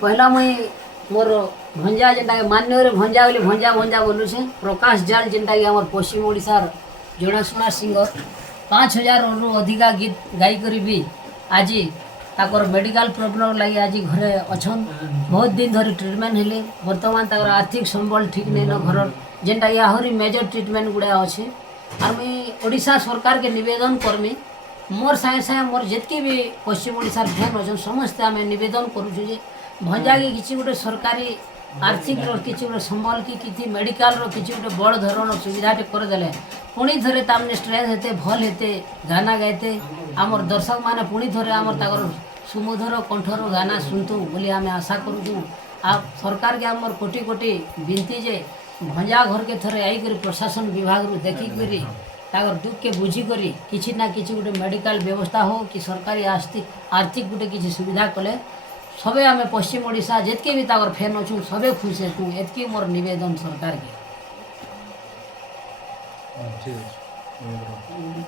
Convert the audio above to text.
पहला मुई मोर भंजा जेनटा मान्य भंजा बोली भंजा भंजा बोलुछे प्रकाश जाल जेनटा आम पश्चिम ओडिशार जनाशुना सिंगर 5000 रु अधिका गीत गाई करी भी आज ताकर मेडिकल प्रॉब्लम लगी आज घरे अच्छन बहुत दिन धरी ट्रिटमेंट हेले बर्तमान ताकर आर्थिक संबल ठीक नहीं न घर जेनटा आहरी मेजर ट्रिटमेंट गुड़ा अच्छे और मुई ओडिशा सरकार के निवेदन करमी मोर सागे सागे मोर जितकी भी पश्चिम ओडिशार फैन अच्छन समस्ते आम निवेदन करुचु जे भंजा के किसी गोटे सरकारी आर्थिक किसी गोटे संबल कि किसी मेडिकल किसी गोटे बड़ धरण सुविधाटे करदे पुणी थे तामने स्ट्रेस हेते भल हेते गाना गाइते आमर दर्शक मैंने पुणी थे आमर ताकर सुमधुर कंठर गाना शुणतु बोली आम आशा करूँ आ सरकार के आमर कोटि कोटि विनती जे भंजा घर के थरे आई प्रशासन विभाग रू देखिक ताकर दुख के बुझीकरी किसी ना किसी गोटे मेडिकल व्यवस्था हो कि सरकारी आर्थिक गोटे किसी सुविधा कले सबे आम पश्चिम ओडिशा जितके भी ताकर फैन अच्छू सबे खुश हेतु एतकी मोर निवेदन सरकार के। ठीक है।